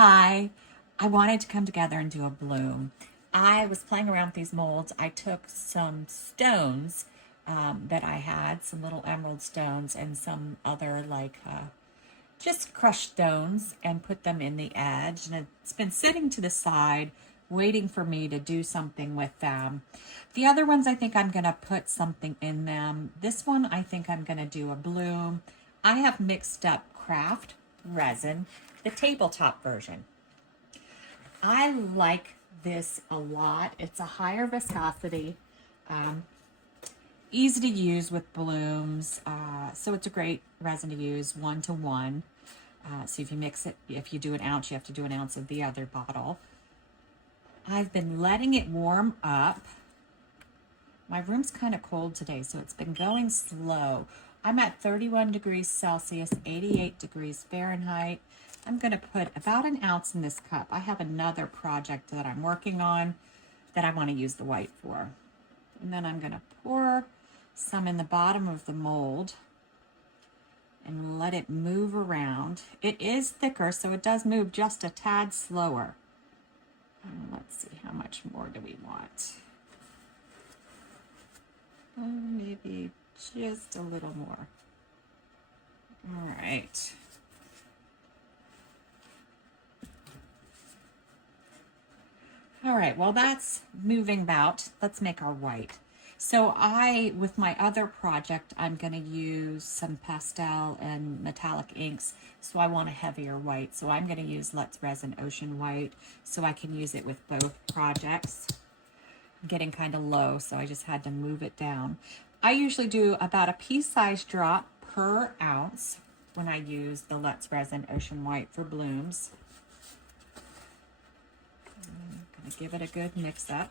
Hi, I wanted to come together and do a bloom. I was playing around with these molds. I took some stones that I had, some little emerald stones and some other just crushed stones and put them in the edge. And it's been sitting to the side waiting for me to do something with them. The other ones I think I'm going to put something in them. This one I think I'm going to do a bloom. I have mixed up Craft Resin, the tabletop version. I like this a lot. It's a higher viscosity, easy to use with blooms. So it's a great resin to use 1-to-1. So if you mix it, if you do an ounce, you have to do an ounce of the other bottle. I've been letting it warm up. My room's kind of cold today, so it's been going slow. I'm at 31 degrees Celsius, 88 degrees Fahrenheit. I'm going to put about an ounce in this cup. I have another project that I'm working on that I want to use the white for. And then I'm going to pour some in the bottom of the mold and let it move around. It is thicker, so it does move just a tad slower. Let's see, how much more do we want? Maybe just a little more. All right. All right, well, that's moving about. Let's make our white. So with my other project, I'm going to use some pastel and metallic inks. So I want a heavier white. So I'm going to use Resin Ocean White so I can use it with both projects. I'm getting kind of low, so I just had to move it down. I usually do about a pea-sized drop per ounce when I use the Resin Ocean White for blooms. I'm going to give it a good mix up.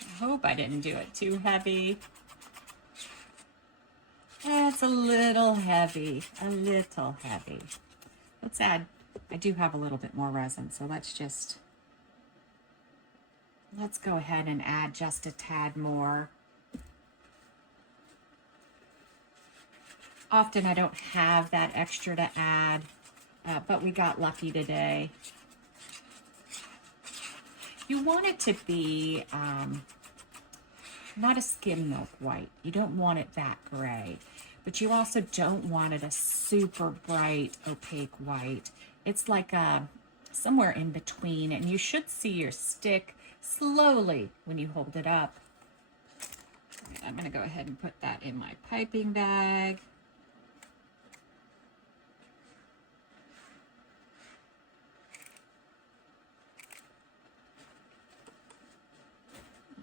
I hope I didn't do it too heavy. It's a little heavy, a little heavy. Let's add, I do have a little bit more resin, so let's go ahead and add just a tad more. Often I don't have that extra to add, but we got lucky today. You want it to be not a skim milk white. You don't want it that gray, but you also don't want it a super bright opaque white. It's like somewhere in between, and you should see your stick slowly when you hold it up. All right, I'm going to go ahead and put that in my piping bag.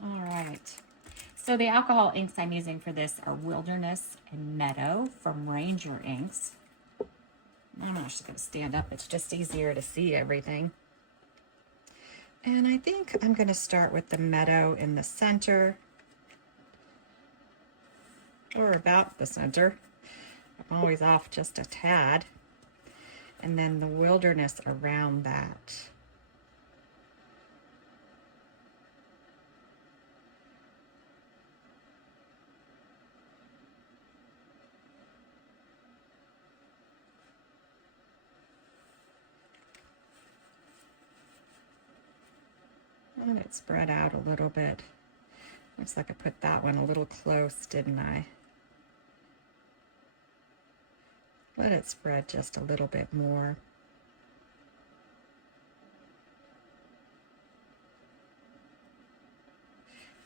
All right. So the alcohol inks I'm using for this are Wilderness and Meadow from Ranger Inks. I'm not just going to stand up. It's just easier to see everything. And I think I'm going to start with the Meadow in the center, or about the center. I'm always off just a tad. And then the Wilderness around that. And it spread out a little bit. Looks like I put that one a little close, didn't I? Let it spread just a little bit more.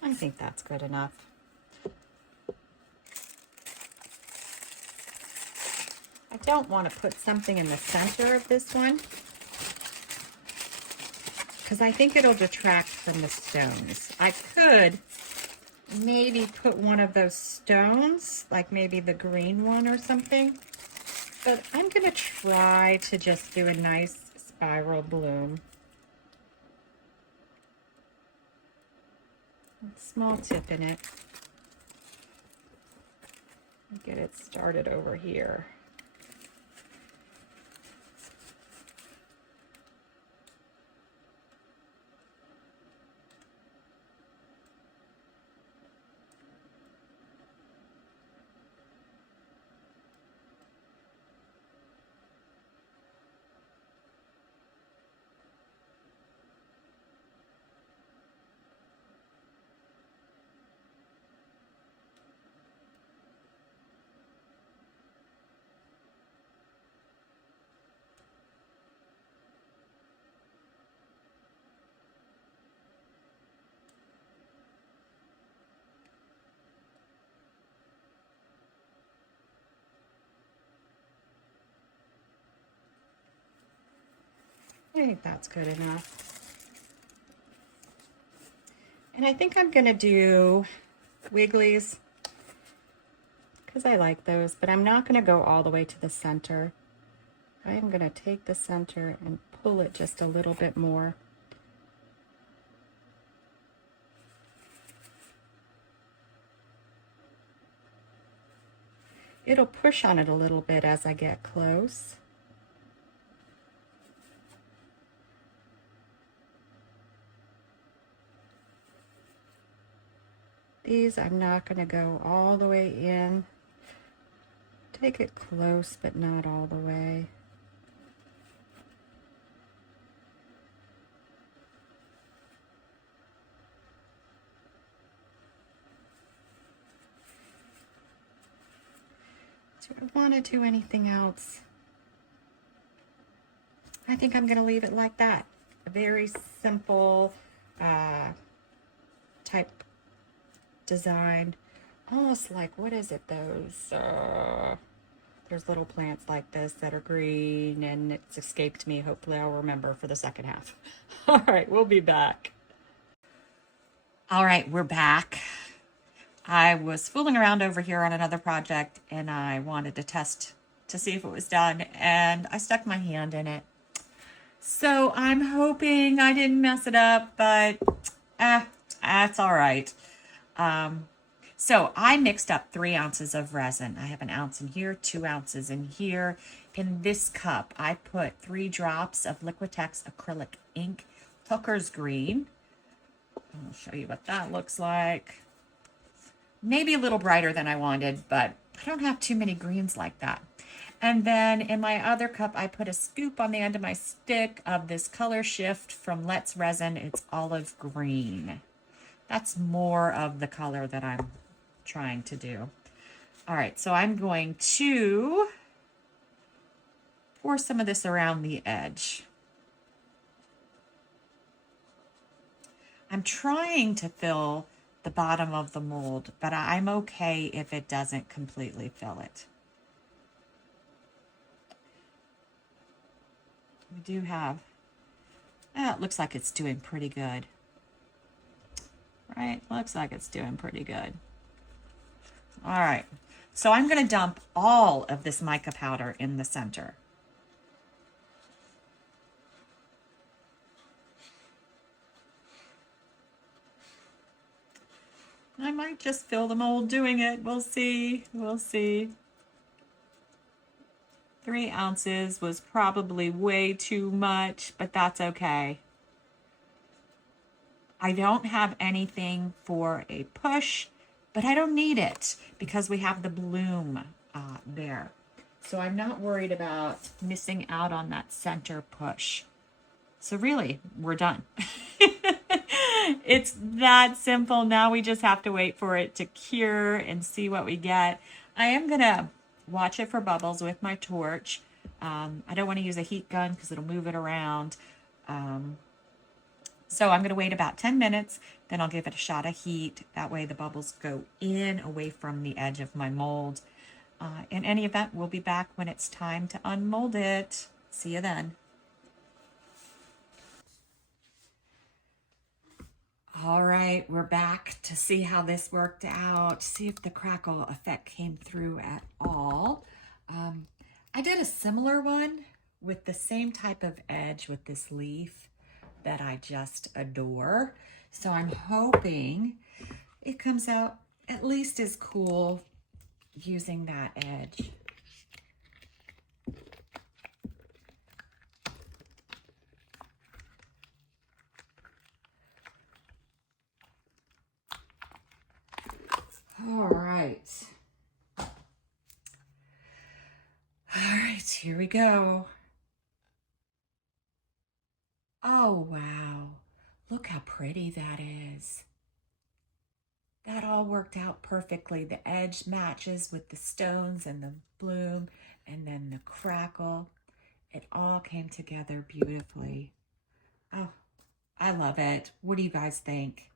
I think that's good enough. I don't want to put something in the center of this one, because I think it'll detract from the stones. I could maybe put one of those stones, like maybe the green one or something, but I'm going to try to just do a nice spiral bloom. A small tip in it. Get it started over here. think that's good enough. And I think I'm gonna do wigglies because I like those, but I'm not gonna go all the way to the center. I am gonna take the center and pull it just a little bit more. It'll push on it a little bit as I get close. These I'm not going to go all the way in. Take it close, but not all the way. Do I want to do anything else? I think I'm going to leave it like that. A very simple type design. Almost like, what is it, those there's little plants like this that are green, and it's escaped me. Hopefully I'll remember for the second half. All right, we'll be back. All right, we're back. I was fooling around over here on another project, and I wanted to test to see if it was done, and I stuck my hand in it. So I'm hoping I didn't mess it up, but that's all right. So I mixed up 3 ounces of resin. I have 1 ounce in here, 2 ounces in here. In this cup, I put 3 drops of Liquitex acrylic ink, Hooker's Green. I'll show you what that looks like. Maybe a little brighter than I wanted, but I don't have too many greens like that. And then in my other cup, I put a scoop on the end of my stick of this Color Shift from Let's Resin. It's olive green. That's more of the color that I'm trying to do. All right, so I'm going to pour some of this around the edge. I'm trying to fill the bottom of the mold, but I'm okay if it doesn't completely fill it. We do have, it looks like it's doing pretty good. Right, looks like it's doing pretty good. All right, so I'm gonna dump all of this mica powder in the center. I might just fill the mold doing it. We'll see, we'll see. 3 ounces was probably way too much, but that's okay. I don't have anything for a push, but I don't need it because we have the bloom there. So I'm not worried about missing out on that center push. So really, we're done. It's that simple. Now we just have to wait for it to cure and see what we get. I am gonna watch it for bubbles with my torch. I don't want to use a heat gun because it'll move it around. So I'm going to wait about 10 minutes, then I'll give it a shot of heat. That way the bubbles go in, away from the edge of my mold. In any event, we'll be back when it's time to unmold it. See you then. All right, we're back to see how this worked out, see if the crackle effect came through at all. I did a similar one with the same type of edge with this leaf that I just adore. So I'm hoping it comes out at least as cool using that edge. All right. All right, here we go. Oh, wow. Look how pretty that is. That all worked out perfectly. The edge matches with the stones and the bloom and then the crackle. It all came together beautifully. Oh, I love it. What do you guys think?